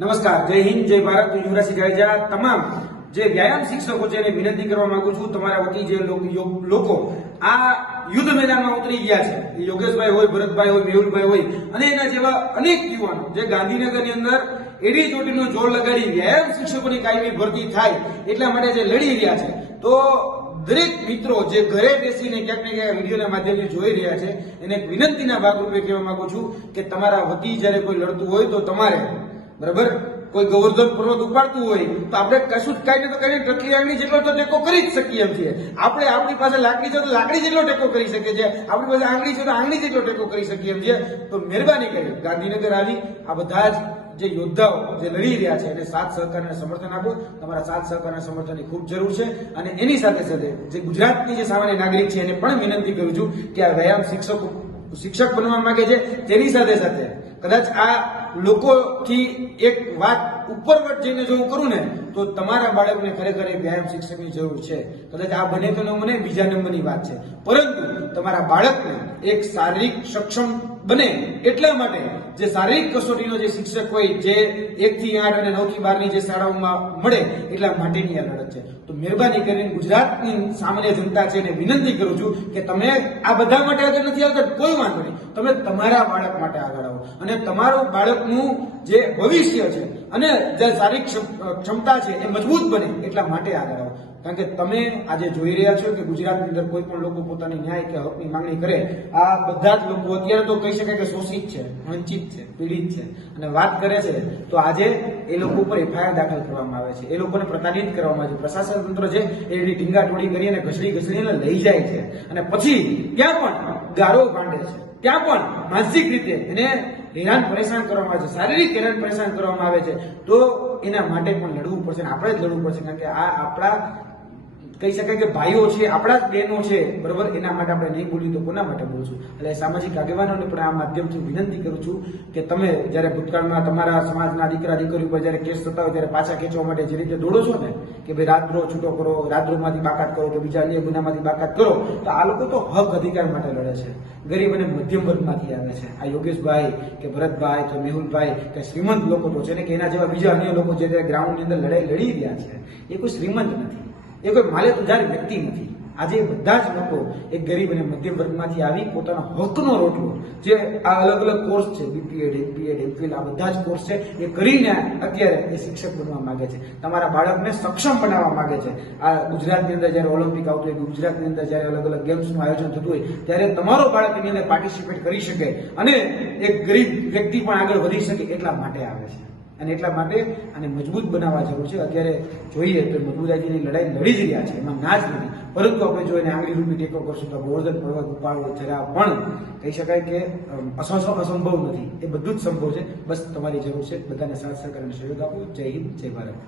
નમસ્કાર, જય હિન્દ, જય ભારત હું યુવરાજ જાડેજા. તમામ જે વ્યાયામ શિક્ષકો છે એને વિનંતી કરવા માંગુ છું, તમારા વતી જે લોકો આ યુદ્ધ મેદાનમાં ઉતરી ગયા છે યોગેશભાઈ હોય, ભરતભાઈ હોય, મેહુલભાઈ હોય, અને એના જેવા અનેક યુવાનો, જે ગાંધીનગરની અંદર એડી ચોટીનું જોર લગાડી વ્યાયામ શિક્ષકોની કાયમી ભરતી થાય એટલા માટે જે લડી રહ્યા છે. તો દરેક મિત્રો જે ઘરે બેસીને ક્યાંક ને ક્યાંક વિડીયોના માધ્યમથી જોઈ રહ્યા છે, એને વિનંતીના ભાગરૂપે કહેવા માંગુ છું કે તમારા વતી જ્યારે કોઈ લડતું હોય તો તમારે બરાબર? કોઈ ગોવર્ધન પર્વત ઉપાડતું હોય, તો આપણે કશું જ કાંઈ તો કઈ ટકલી આંગળી જેટલો તો ટેકો કરી જ શકીએ એમ છીએ. આપણે આપણી પાસે લાકડી છે તો લાકડી જેટલો ટેકો કરી શકીએ છીએ. આપણી પાસે આંગળી છે તો આંગળી જેટલો ટેકો કરી શકીએ એમ છીએ. તો મહેરબાની કરી ગાંધીનગર આવી. આ બધા જ જે યોદ્ધાઓ જે લડી રહ્યા છે, એને સાથ સહકાર અને સમર્થન આપો. તમારા સાથ સહકાર અને સમર્થનની ખૂબ જરૂર છે. અને એની સાથે સાથે જે ગુજરાતની જે સામાન્ય નાગરિક છે, એને પણ વિનંતી કરું છું કે આ વ્યાયામ શિક્ષકો શિક્ષક બનવા માંગે છે. તેની સાથે સાથે કદાચ આ લોકોથી એક વાત ઉપરવટ જઈને જો હું કરું ને, તો તમારા બાળકને ખરેખર એક વ્યાયામ શિક્ષકની જરૂર છે. કદાચ આ બને તો મને બીજા નંબરની વાત છે. પરંતુ તમારા બાળકને એક શારીરિક સક્ષમ બને એટલા માટે જે શારીરિક કસોટીનો જે શિક્ષક હોય, જે એક થી આઠ અને નવથી બારની જે શાળાઓમાં મળે, એટલા માટેની આ લડત છે. તો મહેરબાની કરીને ગુજરાતની સામાન્ય જનતા છે એને વિનંતી કરું છું કે તમે આ બધા માટે આગળ નથી આવતા, કોઈ વાંધો નહીં. તમે તમારા બાળક માટે આગળ આવો. અને તમારું બાળકનું જે ભવિષ્ય છે અને જે શારીરિક ક્ષમ- ક્ષમતા છે એ મજબૂત બને એટલા માટે આગળ આવો. કારણ કે તમે આજે જોઈ રહ્યા છો કે ગુજરાતની અંદર કોઈ પણ લોકો પોતાની ન્યાય કે હકની માંગણી કરે, આ બધા જ લોકો અત્યારે તો કહી શકાય કે શોષિત છે, વંચિત છે, પીડિત છે. અને વાત કરે છે, તો આજે એ લોકો ઉપર એફઆઈઆર દાખલ કરવામાં આવે છે. એ લોકોને પ્રતાડિત કરવામાં આવે છે. પ્રશાસન તંત્ર છે, એ એની ટીંગાટોળી કરી અને ઘસડી ઘસડીને લઈ જાય છે. અને પછી ત્યાં પણ ગારો કાંડે છે. ત્યાં પણ માનસિક રીતે એને હેરાન પરેશાન કરવામાં આવે છે. શારીરિક હેરાન પરેશાન કરવામાં આવે છે. તો એના માટે પણ લડવું પડશે આપણે જ લડવું પડશે. કારણ કે આ આપણા કહી શકાય કે ભાઈઓ છે, આપણા જ બહેનો છે, બરોબર? એના માટે આપણે નહીં બોલીએ તો કોના માટે બોલશું એટલે સામાજિક આગેવાનોને પણ આ માધ્યમથી વિનંતી કરું છું કે તમે જ્યારે ભૂતકાળમાં તમારા સમાજના દીકરા દીકરી ઉપર જ્યારે કેસ થતા હોય ત્યારે પાછા ખેંચવા માટે જે રીતે દોડો છો ને, કે ભાઈ રાતદ્રોહ છૂટો કરો રાતદ્રોહમાંથી બાકાત કરો કે બીજા અન્ય ગુનામાંથી બાકાત કરો, તો આ લોકો તો હક અધિકાર માટે લડે છે. ગરીબ અને મધ્યમ વર્ગમાંથી આવે છે. આ યોગેશભાઈ કે ભરતભાઈ કે મેહુલભાઈ કે શ્રીમંત લોકો તો છે ને, કે એના જેવા બીજા અન્ય લોકો જે ગ્રાઉન્ડની અંદર લડાઈ લડી રહ્યા છે. એ કોઈ શ્રીમંત નથી. એ કોઈ માલે તુજાર વ્યક્તિ નથી. આજે બધા જ લોકો એક ગરીબ અને મધ્યમ વર્ગમાંથી આવી પોતાનો હકનો રોટલો, જે આ અલગ અલગ કોર્સ છે બીપીએડ એમપીએડ એમફિલ આ બધા જ કોર્સ છે, એ કરીને અત્યારે એ શિક્ષક બનવા માંગે છે. તમારા બાળકને સક્ષમ બનાવવા માંગે છે. આ ગુજરાતની અંદર જ્યારે ઓલિમ્પિક આવતું હોય, ગુજરાતની અંદર જ્યારે અલગ અલગ ગેમ્સનું આયોજન થતું હોય, ત્યારે તમારો બાળક એની અંદર પાર્ટિસિપેટ કરી શકે અને એક ગરીબ વ્યક્તિ પણ આગળ વધી શકે એટલા માટે આવે છે. અને એટલા માટે આને મજબૂત બનાવવા જરૂર છે. અત્યારે જોઈએ તો મજબૂતાઈની લડાઈ લડી જ રહ્યા છે, એમાં ના જ નથી પરંતુ આપણે જો એને આંગળી રૂપી ટેકો કરશું તો ગોવર્ધન પર્વત ઉપાડવો જરા પણ કહી શકાય કે અસંભવ અસંભવ નથી. એ બધું જ સંભવ છે. બસ તમારી જરૂર છે. બધાને સાથ સહકાર અને સહયોગ આપો. જય હિન્દ, જય ભારત.